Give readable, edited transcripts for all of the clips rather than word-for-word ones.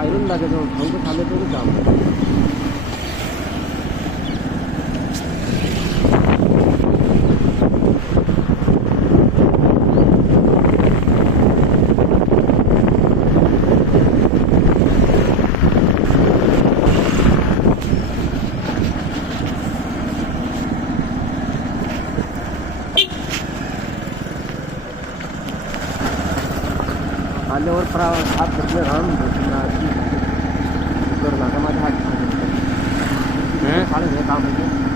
iron लागे तो हमको खाले तो काम आल्यावर हात घेतले राहून नाकामध्ये हात खाली काम होते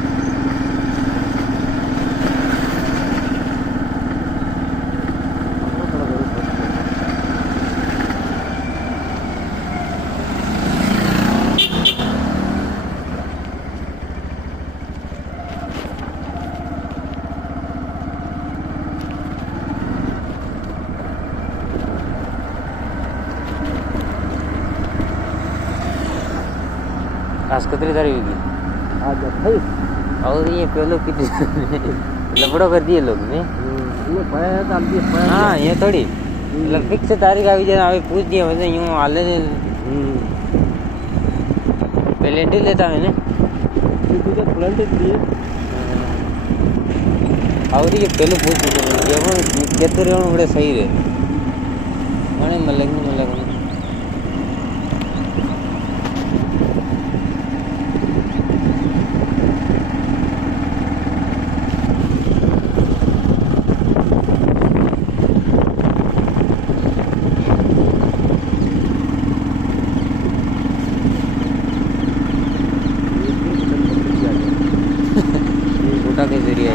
आज कितनी तारीख होगी आज 28 और ये पहले कितने लफड़ो कर दिए लोग ने ये पाया डाल दिए हाँ ये थोड़ी मतलब फिक्स तारीख आ जाए अभी पूछ दिया वैसे यूँ हाल पहले नहीं लेता मैंने दिए और ये पहले पूछ दिया वो कहते रहे बड़े सही रहे मैंने मलक के जरिए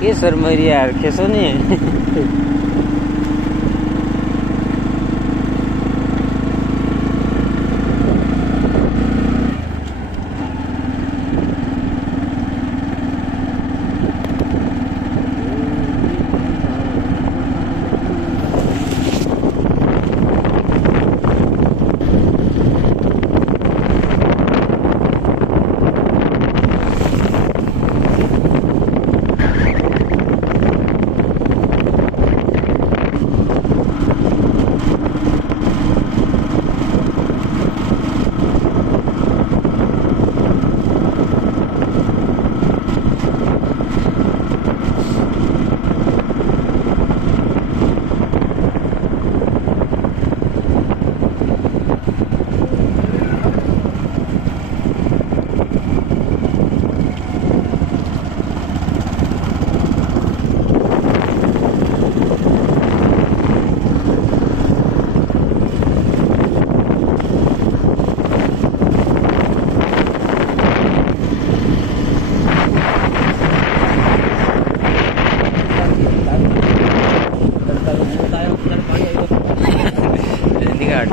के सर मेरी यार कैसो नहीं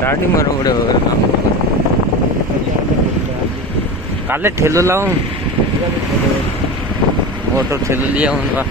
टाटी मारो बड़े काले ठेलो लाऊं ऑटो ठेलो लिया उनका